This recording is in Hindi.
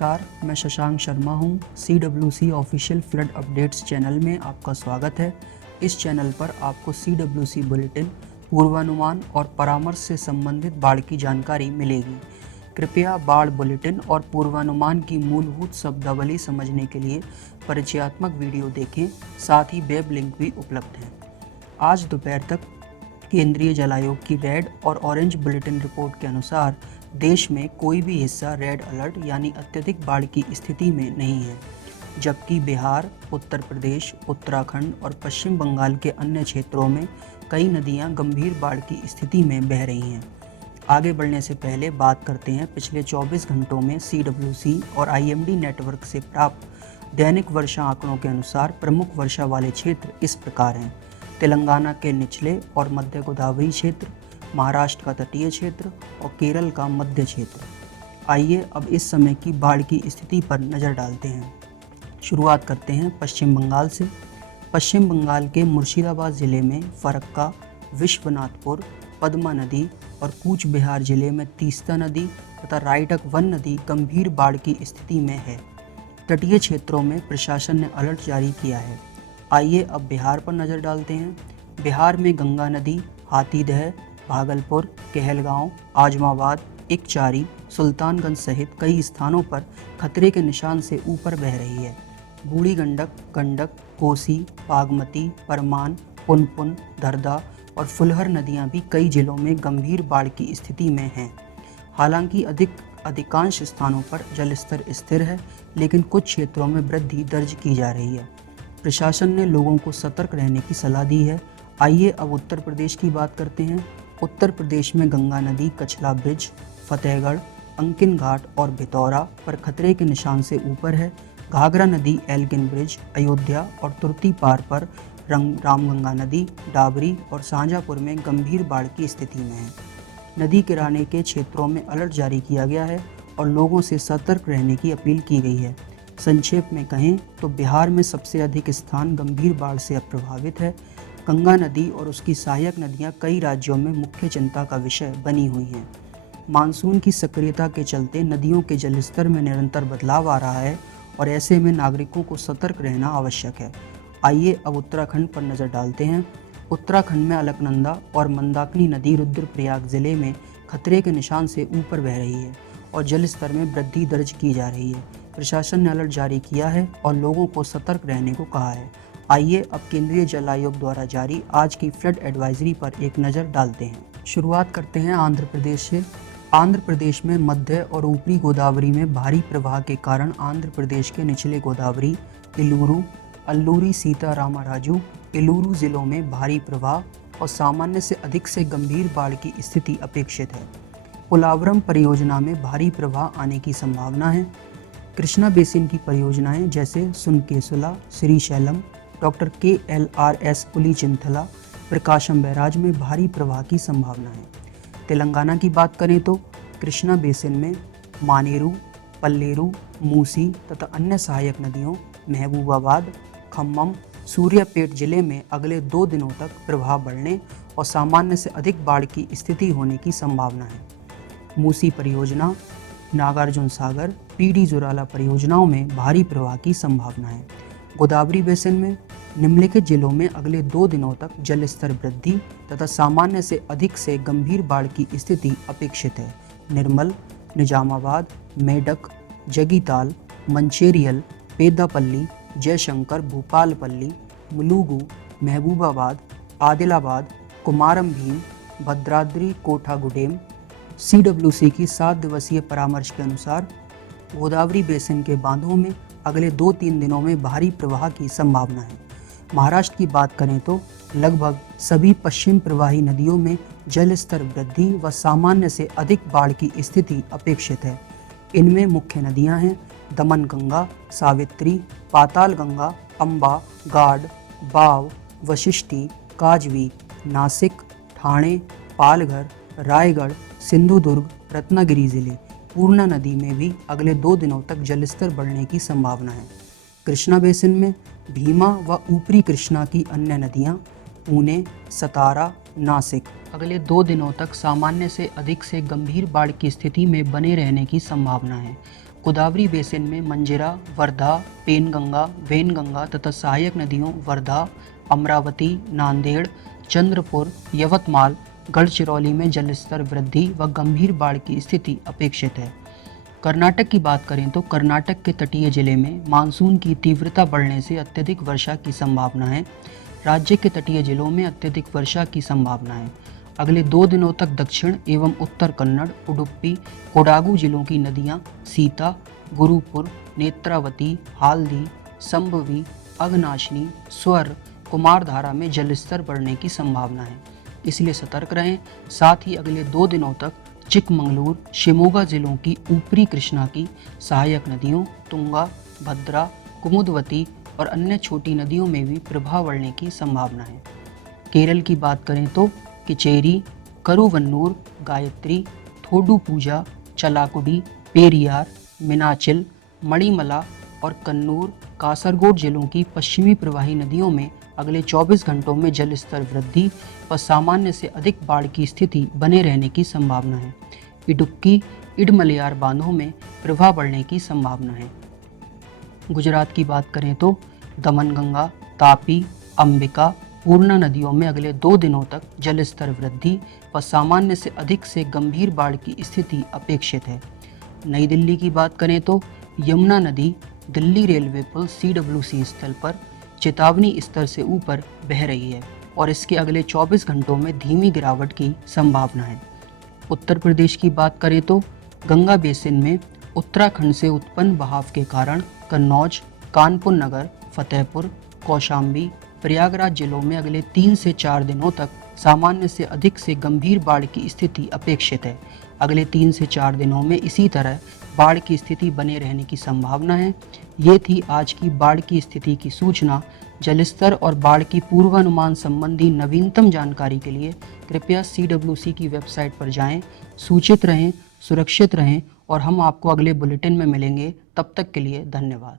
नमस्कार, मैं शशांक शर्मा हूँ। CWC official flood updates channel में आपका स्वागत है। इस चैनल पर आपको CWC बुलेटिन, पूर्वानुमान और परामर्श से संबंधित बाढ़ की जानकारी मिलेगी। कृपया बाढ़ बुलेटिन और पूर्वानुमान की मूलभूत शब्दावली समझने के लिए परिचयात्मक वीडियो देखें, साथ ही वेब लिंक भी उपलब्ध हैं। आज दोपहर तक केंद्रीय जल आयोग की रेड और ऑरेंज बुलेटिन रिपोर्ट के अनुसार देश में कोई भी हिस्सा रेड अलर्ट यानी अत्यधिक बाढ़ की स्थिति में नहीं है, जबकि बिहार, उत्तर प्रदेश, उत्तराखंड और पश्चिम बंगाल के अन्य क्षेत्रों में कई नदियां गंभीर बाढ़ की स्थिति में बह रही हैं। आगे बढ़ने से पहले बात करते हैं पिछले 24 घंटों में CWC और IMD नेटवर्क से प्राप्त दैनिक वर्षा आंकड़ों के अनुसार प्रमुख वर्षा वाले क्षेत्र इस प्रकार हैं: तेलंगाना के निचले और मध्य गोदावरी क्षेत्र, महाराष्ट्र का तटीय क्षेत्र और केरल का मध्य क्षेत्र। आइए अब इस समय की बाढ़ की स्थिति पर नज़र डालते हैं। शुरुआत करते हैं पश्चिम बंगाल से। पश्चिम बंगाल के मुर्शिदाबाद ज़िले में फरक्का, विश्वनाथपुर, पद्मा नदी और कूच बिहार जिले में तीस्ता नदी तथा रायडक वन नदी गंभीर बाढ़ की स्थिति में है। तटीय क्षेत्रों में प्रशासन ने अलर्ट जारी किया है। आइए अब बिहार पर नज़र डालते हैं। बिहार में गंगा नदी हाथीदह, भागलपुर, कहलगांव, आजमाबाद, इकचारी, सुल्तानगंज सहित कई स्थानों पर खतरे के निशान से ऊपर बह रही है। बूढ़ी गंडक, गंडक, कोसी, बागमती, परमान, पुनपुन, दरदा और फुलहर नदियां भी कई जिलों में गंभीर बाढ़ की स्थिति में हैं। हालांकि अधिकांश स्थानों पर जलस्तर स्थिर है, लेकिन कुछ क्षेत्रों में वृद्धि दर्ज की जा रही है। प्रशासन ने लोगों को सतर्क रहने की सलाह दी है। आइए अब उत्तर प्रदेश की बात करते हैं। उत्तर प्रदेश में गंगा नदी कछला ब्रिज, फतेहगढ़, अंकिन घाट और भितौरा पर खतरे के निशान से ऊपर है। घाघरा नदी एल्गिन ब्रिज, अयोध्या और तुर्ती पार पर रामगंगा नदी, डाबरी और शाहजहाँपुर में गंभीर बाढ़ की स्थिति में है। नदी किनारे के क्षेत्रों में अलर्ट जारी किया गया है और लोगों से सतर्क रहने की अपील की गई है। संक्षेप में कहें तो बिहार में सबसे अधिक स्थान गंभीर बाढ़ से प्रभावित है। गंगा नदी और उसकी सहायक नदियां कई राज्यों में मुख्य चिंता का विषय बनी हुई हैं। मानसून की सक्रियता के चलते नदियों के जलस्तर में निरंतर बदलाव आ रहा है और ऐसे में नागरिकों को सतर्क रहना आवश्यक है। आइए अब उत्तराखंड पर नज़र डालते हैं। उत्तराखंड में अलकनंदा और मंदाकिनी नदी रुद्रप्रयाग जिले में खतरे के निशान से ऊपर बह रही है और जलस्तर में वृद्धि दर्ज की जा रही है। प्रशासन ने अलर्ट जारी किया है और लोगों को सतर्क रहने को कहा है। आइए अब केंद्रीय जल आयोग द्वारा जारी आज की फ्लड एडवाइजरी पर एक नज़र डालते हैं। शुरुआत करते हैं आंध्र प्रदेश से। आंध्र प्रदेश में मध्य और ऊपरी गोदावरी में भारी प्रवाह के कारण आंध्र प्रदेश के निचले गोदावरी, इलूरू, अल्लूरी सीतारामराजू, इलूरू जिलों में भारी प्रवाह और सामान्य से अधिक से गंभीर बाढ़ की स्थिति अपेक्षित है। पोलावरम परियोजना में भारी प्रवाह आने की संभावना है। कृष्णा बेसिन की परियोजनाएं जैसे सुनकेसुला, श्रीशैलम, डॉक्टर KLRS पुलीचिंथला, प्रकाशम बैराज में भारी प्रवाह की संभावना है। तेलंगाना की बात करें तो कृष्णा बेसिन में मानेरू, पल्लेरू, मूसी तथा अन्य सहायक नदियों महबूबाबाद, खम्मम, सूर्यापेट जिले में अगले 2 दिनों तक प्रवाह बढ़ने और सामान्य से अधिक बाढ़ की स्थिति होने की संभावना है। मूसी परियोजना, नागार्जुन सागर, PD जोराला परियोजनाओं में भारी प्रवाह की संभावना है। गोदावरी बेसिन में निम्नलिखित जिलों में अगले 2 दिनों तक जलस्तर वृद्धि तथा सामान्य से अधिक से गंभीर बाढ़ की स्थिति अपेक्षित है। निर्मल, निजामाबाद, मेडक, जगीताल, मंचेरियल, पेद्दापल्ली, जयशंकर, भूपालपल्ली, मुलुगु, महबूबाबाद, आदिलाबाद, कुमारम भीम, भद्राद्री, कोठागुडेम। CWC की 7 दिवसीय परामर्श के अनुसार गोदावरी बेसिन के बांधों में अगले 2-3 दिनों में भारी प्रवाह की संभावना है। महाराष्ट्र की बात करें तो लगभग सभी पश्चिम प्रवाही नदियों में जल स्तर वृद्धि व सामान्य से अधिक बाढ़ की स्थिति अपेक्षित है। इनमें मुख्य नदियां हैं दमन गंगा, सावित्री, पाताल गंगा, अंबा, गाड, बाव, वशिष्ठी, काजवी, नासिक, ठाणे, पालघर, रायगढ़, सिंधुदुर्ग, रत्नागिरी जिले। पूर्णा नदी में भी अगले 2 दिनों तक जलस्तर बढ़ने की संभावना है। कृष्णा बेसिन में भीमा व ऊपरी कृष्णा की अन्य नदियां पुणे, सतारा, नासिक अगले 2 दिनों तक सामान्य से अधिक से गंभीर बाढ़ की स्थिति में बने रहने की संभावना है। गोदावरी बेसिन में मंजिरा, वर्धा, पेनगंगा, वेनगंगा तथा सहायक नदियों वर्धा, अमरावती, नांदेड़, चंद्रपुर, यवतमाल, गढ़चिरौली में जलस्तर वृद्धि व गंभीर बाढ़ की स्थिति अपेक्षित है। कर्नाटक की बात करें तो कर्नाटक के तटीय जिले में मानसून की तीव्रता बढ़ने से अत्यधिक वर्षा की संभावना है। राज्य के तटीय जिलों में अत्यधिक वर्षा की संभावना है। अगले 2 दिनों तक दक्षिण एवं उत्तर कन्नड़, उडुपी, कोडागु जिलों की नदियां सीता, गुरुपुर, नेत्रावती, हाल्दी, संभवी, अघनाशिनी, स्वर, कुमारधारा में जलस्तर बढ़ने की संभावना है, इसलिए सतर्क रहें। साथ ही अगले 2 दिनों तक चिकमंगलूर, शिमोगा जिलों की ऊपरी कृष्णा की सहायक नदियों तुंगा, भद्रा, कुमुदवती और अन्य छोटी नदियों में भी प्रभाव बढ़ने की संभावना है। केरल की बात करें तो किचेरी, करुवन्नूर, गायत्री, थोडुपुझा, चलाकुडी, पेरियार, मीनाचिल, मणिमला और कन्नूर, कासरगोड जिलों की पश्चिमी प्रवाही नदियों में अगले 24 घंटों में जलस्तर वृद्धि व सामान्य से अधिक बाढ़ की स्थिति बने रहने की संभावना है। इडुक्की, इडमलियार बांधों में प्रवाह बढ़ने की संभावना है। गुजरात की बात करें तो दमनगंगा, तापी, अंबिका, पूर्णा नदियों में अगले 2 दिनों तक जलस्तर वृद्धि व सामान्य से अधिक से गंभीर बाढ़ की स्थिति अपेक्षित है। नई दिल्ली की बात करें तो यमुना नदी दिल्ली रेलवे पुल CWC स्थल पर चेतावनी स्तर से ऊपर बह रही है और इसके अगले 24 घंटों में धीमी गिरावट की संभावना है। उत्तर प्रदेश की बात करें तो गंगा बेसिन में उत्तराखंड से उत्पन्न बहाव के कारण कन्नौज, कानपुर नगर, फतेहपुर, कौशाम्बी, प्रयागराज जिलों में अगले 3 से 4 दिनों तक सामान्य से अधिक से गंभीर बाढ़ की स्थिति अपेक्षित है। अगले 3 से 4 दिनों में इसी तरह बाढ़ की स्थिति बने रहने की संभावना है। ये थी आज की बाढ़ की स्थिति की सूचना। जलस्तर और बाढ़ की पूर्वानुमान संबंधी नवीनतम जानकारी के लिए कृपया CWC की वेबसाइट पर जाएं। सूचित रहें, सुरक्षित रहें और हम आपको अगले बुलेटिन में मिलेंगे। तब तक के लिए धन्यवाद।